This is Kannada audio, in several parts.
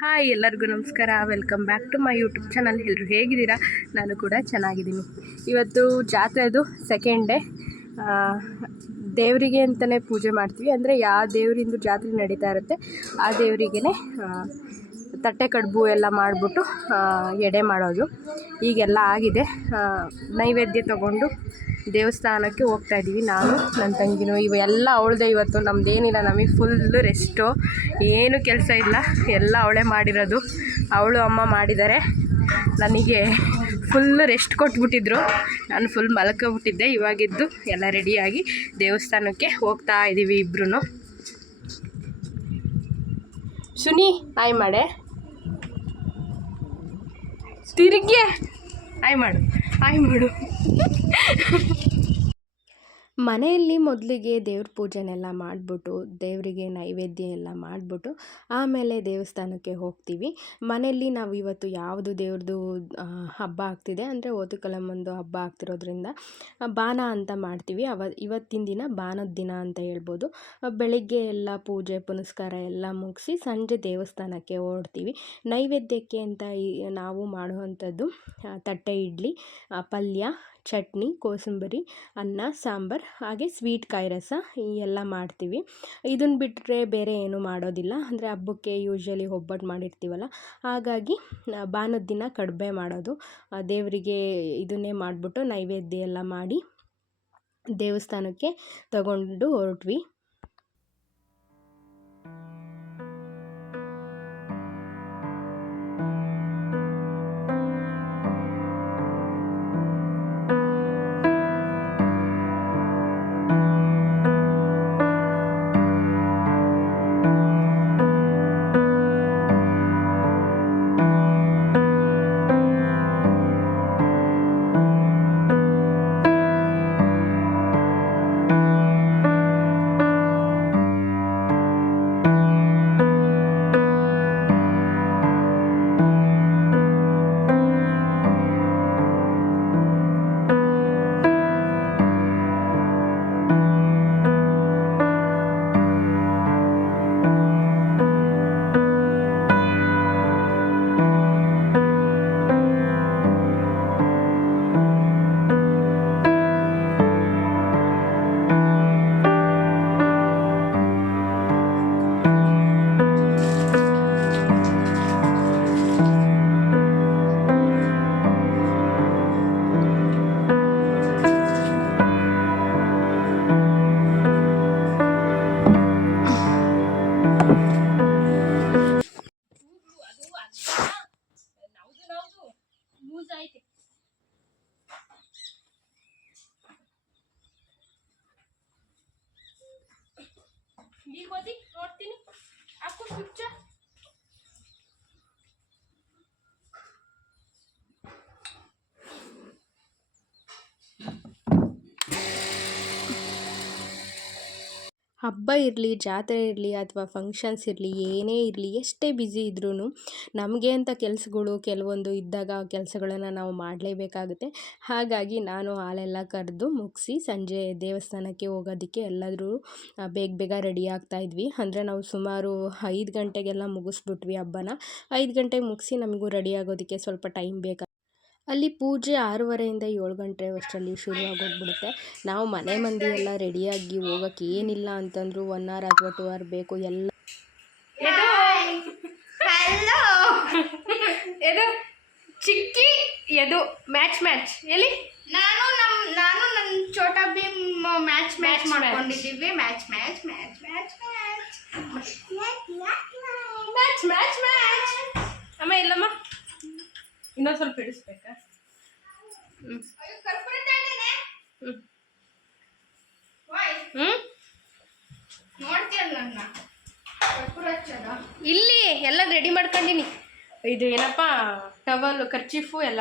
ಹಾಯ್, ಎಲ್ಲರಿಗೂ ನಮಸ್ಕಾರ. Welcome back to my YouTube channel. ಎಲ್ಲರೂ ಹೇಗಿದ್ದೀರಾ? ನಾನು ಕೂಡ ಚೆನ್ನಾಗಿದ್ದೀನಿ. ಇವತ್ತು ಜಾತ್ರೆದು ಸೆಕೆಂಡ್ ಡೇ. ದೇವರಿಗೆ ಅಂತಲೇ ಪೂಜೆ ಮಾಡ್ತೀವಿ. ಅಂದರೆ ಯಾವ ದೇವರಿಂದು ಜಾತ್ರೆ ನಡೀತಾ ಇರುತ್ತೆ ಆ ದೇವರಿಗೇ ತಟ್ಟೆ ಕಡುಬು ಎಲ್ಲ ಮಾಡಿಬಿಟ್ಟು ಎಡೆ ಮಾಡೋದು. ಈಗೆಲ್ಲ ಆಗಿದೆ. ನೈವೇದ್ಯ ತಗೊಂಡು ದೇವಸ್ಥಾನಕ್ಕೆ ಹೋಗ್ತಾಯಿದ್ದೀವಿ. ನಾನು ನನ್ನ ತಂಗಿನೂ ಇವೆಲ್ಲ ಅವಳದೇ. ಇವತ್ತು ನಮ್ಮದೇನಿಲ್ಲ, ನಮಗೆ ಫುಲ್ಲು ರೆಸ್ಟು, ಏನೂ ಕೆಲಸ ಇಲ್ಲ, ಎಲ್ಲ ಅವಳೇ ಮಾಡಿರೋದು. ಅವಳು ಅಮ್ಮ ಮಾಡಿದ್ದಾರೆ. ನನಗೆ ಫುಲ್ಲು ರೆಸ್ಟ್ ಕೊಟ್ಬಿಟ್ಟಿದ್ರು. ನಾನು ಫುಲ್ ಮಲ್ಕೊಬಿಟ್ಟಿದ್ದೆ. ಇವಾಗಿದ್ದು ಎಲ್ಲ ರೆಡಿಯಾಗಿ ದೇವಸ್ಥಾನಕ್ಕೆ ಹೋಗ್ತಾ ಇದ್ದೀವಿ ಇಬ್ಬರೂ. ಸುನಿ ಆಯ್ ಮಾಡೆ, ತಿರುಗಿ ಆಯ್ ಮಾಡು, ಆಯ್ ಮಾಡು. ಮನೆಯಲ್ಲಿ ಮೊದಲಿಗೆ ದೇವ್ರ ಪೂಜೆನೆಲ್ಲ ಮಾಡಿಬಿಟ್ಟು ದೇವರಿಗೆ ನೈವೇದ್ಯ ಎಲ್ಲ ಮಾಡಿಬಿಟ್ಟು ಆಮೇಲೆ ದೇವಸ್ಥಾನಕ್ಕೆ ಹೋಗ್ತೀವಿ. ಮನೆಯಲ್ಲಿ ನಾವು ಇವತ್ತು ಯಾವುದು ದೇವ್ರದ್ದು ಹಬ್ಬ ಆಗ್ತಿದೆ ಅಂದರೆ ಓತುಕಲಮ್ಮಂದು ಹಬ್ಬ ಆಗ್ತಿರೋದ್ರಿಂದ ಬಾನ ಅಂತ ಮಾಡ್ತೀವಿ. ಇವತ್ತಿನ ದಿನ ಬಾನದ ದಿನ ಅಂತ ಹೇಳ್ಬೋದು. ಬೆಳಿಗ್ಗೆ ಎಲ್ಲ ಪೂಜೆ ಪುನಸ್ಕಾರ ಎಲ್ಲ ಮುಗಿಸಿ ಸಂಜೆ ದೇವಸ್ಥಾನಕ್ಕೆ ಹೊರಡ್ತೀವಿ. ನೈವೇದ್ಯಕ್ಕೆ ಅಂತ ನಾವು ಮಾಡುವಂಥದ್ದು ತಟ್ಟೆ ಇಡ್ಲಿ, ಪಲ್ಯ, ಚಟ್ನಿ, ಕೋಸಂಬರಿ, ಅನ್ನ, ಸಾಂಬಾರು, ಹಾಗೆ ಸ್ವೀಟ್ ಕಾಯಿ ರಸ ಈ ಎಲ್ಲ ಮಾಡ್ತೀವಿ. ಇದನ್ನು ಬಿಟ್ಟರೆ ಬೇರೆ ಏನೂ ಮಾಡೋದಿಲ್ಲ. ಅಂದರೆ ಹಬ್ಬಕ್ಕೆ ಯೂಶ್ವಲಿ ಒಬ್ಬಟ್ಟು ಮಾಡಿರ್ತೀವಲ್ಲ, ಹಾಗಾಗಿ ಬಾನದ ದಿನ ಕಡುಬೆ ಮಾಡೋದು. ದೇವರಿಗೆ ಇದನ್ನೇ ಮಾಡಿಬಿಟ್ಟು ನೈವೇದ್ಯ ಎಲ್ಲ ಮಾಡಿ ದೇವಸ್ಥಾನಕ್ಕೆ ತಗೊಂಡು ಹೊರಟ್ವಿ. ನೋಡ್ತೀನಿ ಹಾಕು ಸ್ವಿಚ್. ಹಬ್ಬ ಇರಲಿ, ಜಾತ್ರೆ ಇರಲಿ ಅಥವಾ ಫಂಕ್ಷನ್ಸ್ ಇರಲಿ, ಏನೇ ಇರಲಿ, ಎಷ್ಟೇ ಬ್ಯುಸಿ ಇದ್ರೂ ನಮಗೆ ಅಂತ ಕೆಲಸಗಳು ಕೆಲವೊಂದು ಇದ್ದಾಗ ಆ ಕೆಲಸಗಳನ್ನು ನಾವು ಮಾಡಲೇಬೇಕಾಗುತ್ತೆ. ಹಾಗಾಗಿ ನಾನು ಹಾಲೆಲ್ಲ ಕರೆದು ಮುಗಿಸಿ ಸಂಜೆ ದೇವಸ್ಥಾನಕ್ಕೆ ಹೋಗೋದಕ್ಕೆ ಎಲ್ಲರೂ ಬೇಗ ರೆಡಿ ಆಗ್ತಾಯಿದ್ವಿ. ಅಂದರೆ ನಾವು ಸುಮಾರು 5 ಗಂಟೆಗೆಲ್ಲ ಮುಗಿಸ್ಬಿಟ್ವಿ ಹಬ್ಬನ. 5 ಗಂಟೆಗೆ ಮುಗಿಸಿ ನಮಗೂ ರೆಡಿ ಆಗೋದಕ್ಕೆ ಸ್ವಲ್ಪ ಟೈಮ್ ಬೇಕಾಗುತ್ತೆ. ಅಲ್ಲಿ ಪೂಜೆ 6:30ಇಂದ 7 ಗಂಟೆ ಅಷ್ಟರಲ್ಲಿ ಶುರುವಾಗೋಗ್ಬಿಡುತ್ತೆ. ನಾವು ಮನೆ ಮಂದಿ ಎಲ್ಲ ರೆಡಿಯಾಗಿ ಹೋಗೋಕ್ಕೆ ಏನಿಲ್ಲ ಅಂತಂದರೂ 1 ಅವರ್ ಅಥವಾ 2 ಅವರ್ ಬೇಕು. ಎಲ್ಲ ಎದು ಚಿಕ್ಕಿ ಎದು ಮ್ಯಾಚ್ ಎಲ್ಲಿ ನಾನು ನನ್ನ ಚೋಟಾ ಭೀಮ್ ಮ್ಯಾಚ್ ಮಾಡ್ಕೊಂಡಿದ್ದೀವಿ. ಮ್ಯಾಚ್ ಅಮ್ಮ ಇಲ್ಲಮ್ಮ, ಇನ್ನೊಂದು ಸ್ವಲ್ಪ ಇಡಿಸ್ಬೇಕಾ? ಇಲ್ಲಿ ಎಲ್ಲ ರೆಡಿ ಮಾಡ್ಕೊಂಡಿನಿ. ಇದು ಏನಪ್ಪ, ಟವಲ್, ಕರ್ಚೀಫು ಎಲ್ಲ.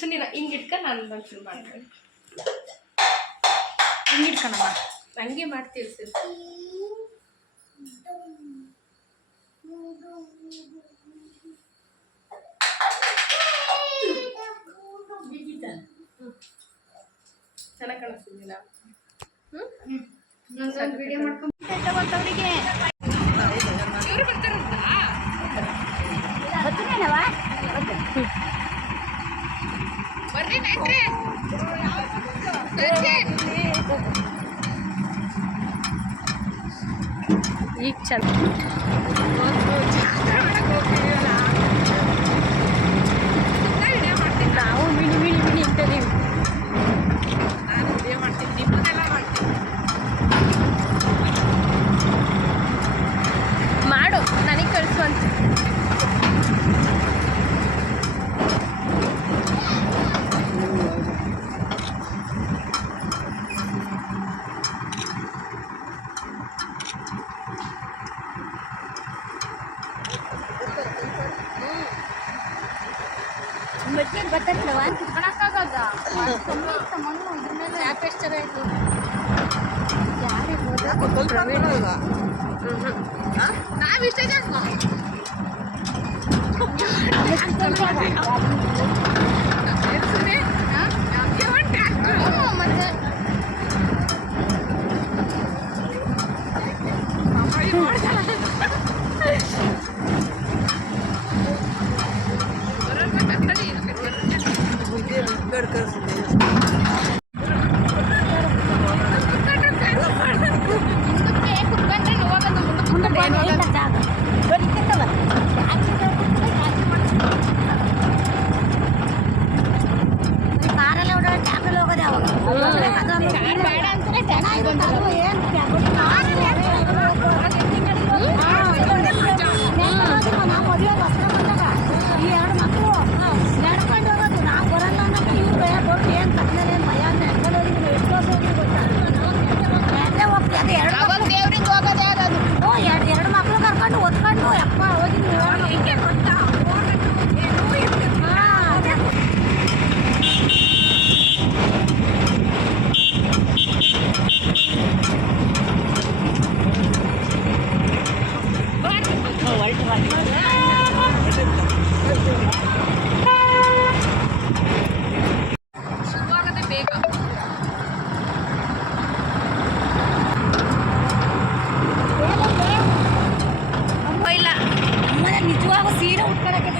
ಸುನಿ ಹಿಂಗೆ ಇಟ್ಕ, ನಾನು ಒಂಚೂರು ಮಾಡ್ತೀನಿ. ಹಿಂಗೆ ಇಟ್ಕೊಳಮ್ಮ, ಹಂಗೆ ಮಾಡ್ತೀವಿ ಸರ್. ಚೆನ್ನಾಗಿ ಕಾಣಿಸ್ತಿದ್ದೀರಾ? ವಿಡಿಯೋ ಮಾಡ್ಕೊಂಡು ಅವರಿಗೆ ಈಗ ಚಂದ ನಾವು ಮಿಣಿ ಮಿಣಿ ಮಿಣಿ ಅಂತದೀವಿ. ಮಾಡು ನನಗೆ ಕಳಿಸುವಂತ. ನಾವಿಷ್ಟೇ ಎರಡು ಮಕ್ಕಳು ಕರ್ಕೊಂಡು ಓದ್ಕೊಂಡು ಅಪ್ಪ ಹೋಗಿದ್ವಿ. ನಿಜವಾಗ ಸೀರೆ ಉಟ್ಕೊಳಕ್ಕೆ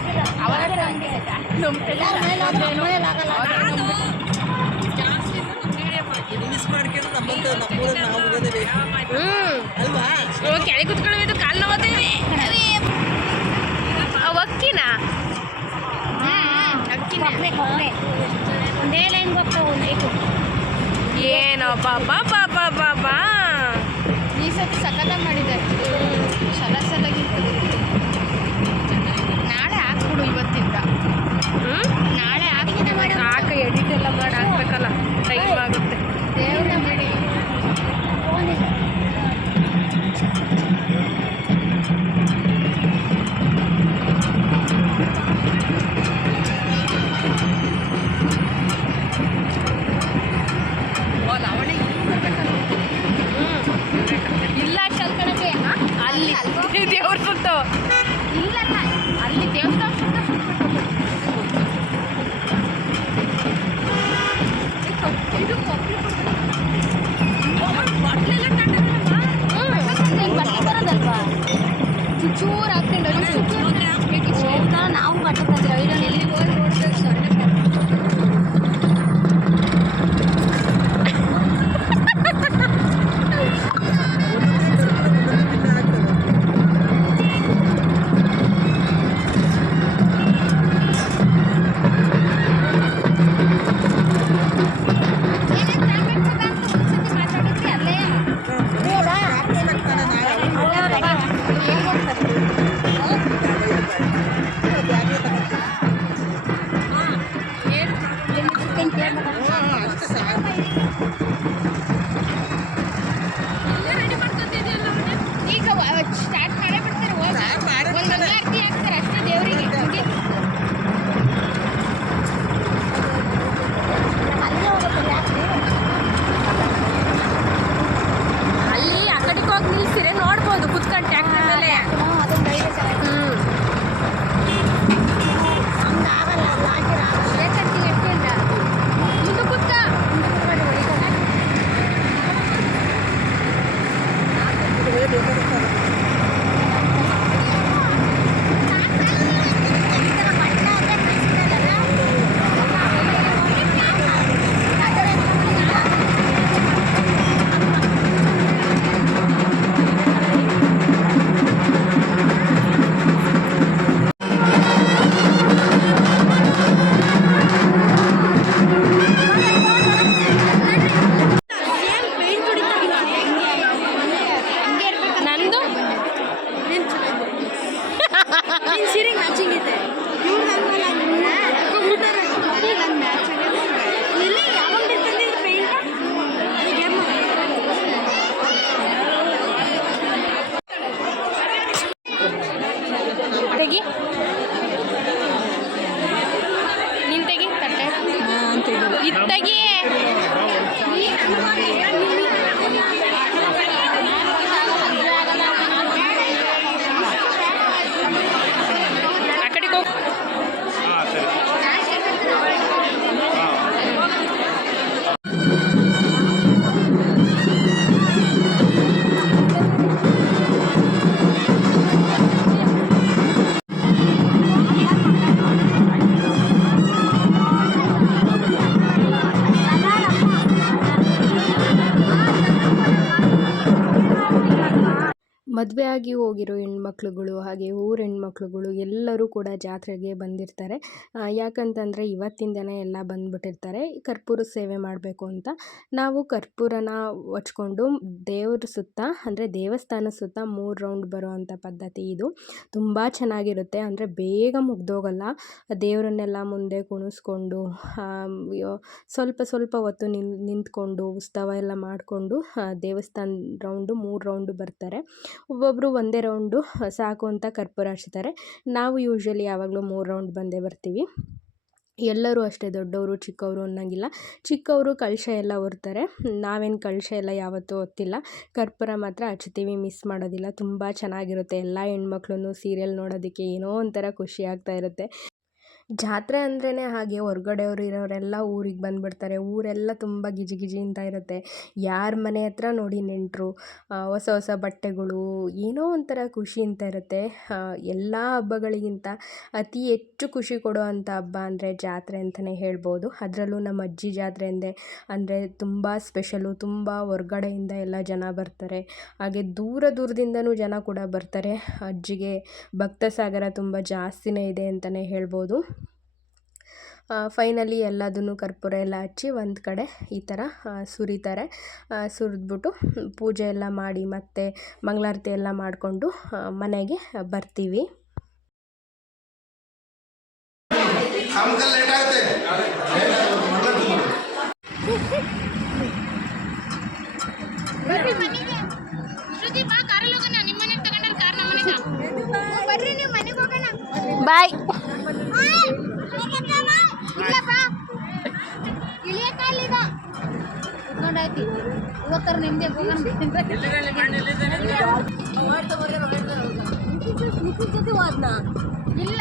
ಕೆಳಗೆ ಕುತ್ಕೊಳ್ಳೋದು ಕಾಲು ನೋವುತ್ತೇವೆ. ಅಕ್ಕಿನ ಮೇಲೆ ಹೆಂಗ್ ಹೋಗ್ತಾವ ನೈಟು ಏನೋ ಬಾಬಾ ಬಾಬಾ ಬಾಬಾ ಈ ಸತಿ ಸಖತ್ತಾಗಿ ಮಾಡಿದ್ದಾರೆ. ಸಲಾಗಿರ್ತದೆ. ನಾಳೆ ಹಾಕ್ಬಿಡು ಇವತ್ತಿಂದ. ನಾಳೆ ಹಾಕ ಎಡಿಟ್ ಎಲ್ಲ ಮಾಡಿ ಹಾಕ್ಬೇಕಲ್ಲ, ಟೈಮ್ ಆಗುತ್ತೆ. ದೇವ್ರ ಬಿಡಿ. ಇಲ್ಲ ಕಲ್ಕಣಕ್ಕೆ ಅಲ್ಲಿ ದೇವ್ರ ಸುತ್ತು ಇಲ್ಲಲ್ಲ, ಅಲ್ಲಿ ದೇವಸ್ಥಾನ ಸುತ್ತ ಇದು ಬರೋದಲ್ವಾ ಚೂರು ಹಾಕೊಂಡು ನಾವು ಬಟ್ಟೆ ಎಲ್ಲಿ ಹೋಗಿ ನೋಡ್ಬೇಕು ಸೊಳ್ಳೆ. ಮದುವೆ ಆಗಿ ಹೋಗಿರೋ ಹೆಣ್ಮಕ್ಳುಗಳು ಹಾಗೆ ಊರ ಹೆಣ್ಮಕ್ಳುಗಳು ಎಲ್ಲರೂ ಕೂಡ ಜಾತ್ರೆಗೆ ಬಂದಿರ್ತಾರೆ. ಯಾಕಂತಂದರೆ ಇವತ್ತಿಂದನೇ ಎಲ್ಲ ಬಂದುಬಿಟ್ಟಿರ್ತಾರೆ ಕರ್ಪೂರ ಸೇವೆ ಮಾಡಬೇಕು ಅಂತ. ನಾವು ಕರ್ಪೂರನ ಹಚ್ಕೊಂಡು ದೇವ್ರ ಸುತ್ತ ಅಂದರೆ ದೇವಸ್ಥಾನ ಸುತ್ತ 3 ರೌಂಡ್ ಬರೋ ಅಂಥ ಪದ್ಧತಿ ಇದು. ತುಂಬ ಚೆನ್ನಾಗಿರುತ್ತೆ. ಅಂದರೆ ಬೇಗ ಮುಗ್ದೋಗಲ್ಲ. ದೇವರನ್ನೆಲ್ಲ ಮುಂದೆ ಕುಣಿಸ್ಕೊಂಡು ಸ್ವಲ್ಪ ಸ್ವಲ್ಪ ಹೊತ್ತು ನಿಂತ್ಕೊಂಡು ಉತ್ಸವ ಎಲ್ಲ ಮಾಡಿಕೊಂಡು ದೇವಸ್ಥಾನ ರೌಂಡು 3 ರೌಂಡು ಬರ್ತಾರೆ. ಒಬ್ಬೊಬ್ಬರು ಒಂದೇ ರೌಂಡು ಸಾಕು ಅಂತ ಕರ್ಪೂರ ಹಚ್ತಾರೆ. ನಾವು ಯೂಶ್ವಲಿ ಯಾವಾಗಲೂ 3 ರೌಂಡ್ ಬಂದೇ ಬರ್ತೀವಿ. ಎಲ್ಲರೂ ಅಷ್ಟೇ, ದೊಡ್ಡವರು ಚಿಕ್ಕವರು ಅನ್ನೋಂಗಿಲ್ಲ. ಚಿಕ್ಕವರು ಕಲಶ ಎಲ್ಲ ಹೊರ್ತಾರೆ. ನಾವೇನು ಕಲಶ ಎಲ್ಲ ಯಾವತ್ತೂ ಹೊತ್ತಿಲ್ಲ. ಕರ್ಪೂರ ಮಾತ್ರ ಹಚ್ತೀವಿ, ಮಿಸ್ ಮಾಡೋದಿಲ್ಲ. ತುಂಬ ಚೆನ್ನಾಗಿರುತ್ತೆ. ಎಲ್ಲ ಹೆಣ್ಮಕ್ಳು ಸೀರಿಯಲ್ ನೋಡೋದಕ್ಕೆ ಏನೋ ಒಂಥರ ಖುಷಿ ಆಗ್ತಾ ಇರುತ್ತೆ. ಜಾತ್ರೆ ಅಂದ್ರೇ ಹಾಗೆ, ಹೊರ್ಗಡೆಯವರು ಇರೋರೆಲ್ಲ ಊರಿಗೆ ಬಂದುಬಿಡ್ತಾರೆ. ಊರೆಲ್ಲ ತುಂಬ ಗಿಜಿ ಗಿಜಿ ಅಂತ ಇರುತ್ತೆ. ಯಾರ ಮನೆ ಹತ್ರ ನೋಡಿ ನೆಂಟರು, ಹೊಸ ಹೊಸ ಬಟ್ಟೆಗಳು, ಏನೋ ಒಂಥರ ಖುಷಿ ಅಂತ ಇರುತ್ತೆ. ಎಲ್ಲ ಹಬ್ಬಗಳಿಗಿಂತ ಅತಿ ಹೆಚ್ಚು ಖುಷಿ ಕೊಡುವಂಥ ಹಬ್ಬ ಅಂದರೆ ಜಾತ್ರೆ ಅಂತಲೇ ಹೇಳ್ಬೋದು. ಅದರಲ್ಲೂ ನಮ್ಮ ಅಜ್ಜಿ ಜಾತ್ರೆ ಅಂದರೆ ತುಂಬ ಸ್ಪೆಷಲು. ತುಂಬ ಹೊರ್ಗಡೆಯಿಂದ ಎಲ್ಲ ಜನ ಬರ್ತಾರೆ. ಹಾಗೆ ದೂರ ದೂರದಿಂದನೂ ಜನ ಕೂಡ ಬರ್ತಾರೆ. ಅಜ್ಜಿಗೆ ಭಕ್ತ ಸಾಗರ ತುಂಬ ಜಾಸ್ತಿನೇ ಇದೆ ಅಂತಲೇ ಹೇಳ್ಬೋದು. ಫೈನಲಿ ಎಲ್ಲದನ್ನು ಕರ್ಪೂರ ಎಲ್ಲ ಹಚ್ಚಿ ಒಂದು ಕಡೆ ಈ ಥರ ಸುರಿತಾರೆ. ಸುರಿದ್ಬಿಟ್ಟು ಪೂಜೆ ಎಲ್ಲ ಮಾಡಿ ಮತ್ತೆ ಮಂಗಳಾರತಿ ಎಲ್ಲ ಮಾಡಿಕೊಂಡು ಮನೆಗೆ ಬರ್ತೀವಿ. ಬಾಯ್. ಇವತ್ತರ ನಿಮ್ಗೆ ಜೊತೆ ಹೋದ್ನಾ ಇಲ್ಲ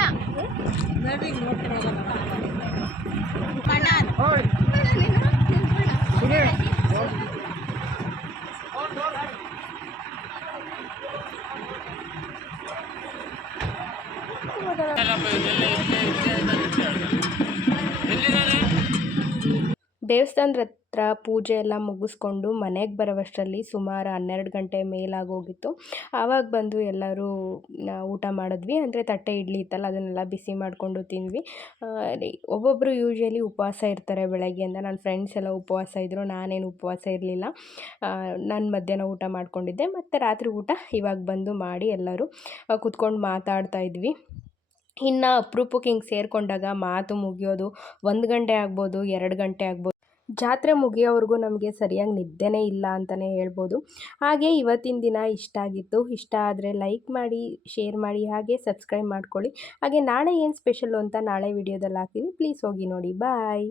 ದೇವಸ್ಥಾನದ ಹತ್ರ ಪೂಜೆ ಎಲ್ಲ ಮುಗಿಸ್ಕೊಂಡು ಮನೆಗೆ ಬರೋವಷ್ಟರಲ್ಲಿ ಸುಮಾರು 12 ಗಂಟೆ ಮೇಲಾಗೋಗಿತ್ತು. ಆವಾಗ ಬಂದು ಎಲ್ಲರೂ ಊಟ ಮಾಡಿದ್ವಿ. ಅಂದರೆ ತಟ್ಟೆ ಇಡ್ಲಿ ಇತ್ತಲ್ಲ, ಅದನ್ನೆಲ್ಲ ಬಿಸಿ ಮಾಡಿಕೊಂಡು ತಿಂದ್ವಿ. ಒಬ್ಬೊಬ್ಬರು ಯೂಶ್ವಲಿ ಉಪವಾಸ ಇರ್ತಾರೆ ಬೆಳಗ್ಗೆಯಿಂದ. ನನ್ನ ಫ್ರೆಂಡ್ಸ್ ಎಲ್ಲ ಉಪವಾಸ ಇದ್ದರು, ನಾನೇನು ಉಪವಾಸ ಇರಲಿಲ್ಲ. ನಾನು ಮಧ್ಯಾಹ್ನ ಊಟ ಮಾಡ್ಕೊಂಡಿದ್ದೆ. ಮತ್ತು ರಾತ್ರಿ ಊಟ ಇವಾಗ ಬಂದು ಮಾಡಿ ಎಲ್ಲರೂ ಕೂತ್ಕೊಂಡು ಮಾತಾಡ್ತಾ ಇದ್ವಿ. ಇನ್ನು ಅಪರೂಪಕ್ಕೆ ಹಿಂಗೆ ಸೇರಿಕೊಂಡಾಗ ಮಾತು ಮುಗಿಯೋದು 1 ಗಂಟೆ ಆಗ್ಬೋದು, 2 ಗಂಟೆ ಆಗ್ಬೋದು. ಜಾತ್ರೆ ಮುಗಿಯೋವರೆಗೂ ನಮಗೆ ಸರಿಯಾಗಿ ನಿದ್ದೆನೇ ಇಲ್ಲ ಅಂತಲೇ ಹೇಳ್ಬೋದು. ಹಾಗೆ ಇವತ್ತಿನ ದಿನ ಇಷ್ಟ ಆಗಿತ್ತು. ಇಷ್ಟ ಆದರೆ ಲೈಕ್ ಮಾಡಿ, ಶೇರ್ ಮಾಡಿ, ಹಾಗೆ ಸಬ್ಸ್ಕ್ರೈಬ್ ಮಾಡ್ಕೊಳ್ಳಿ. ಹಾಗೆ ನಾಳೆ ಏನು ಸ್ಪೆಷಲ್ಲು ಅಂತ ನಾಳೆ ವಿಡಿಯೋದಲ್ಲಿ ಹಾಕ್ತೀನಿ. ಪ್ಲೀಸ್ ಹೋಗಿ ನೋಡಿ. ಬಾಯ್.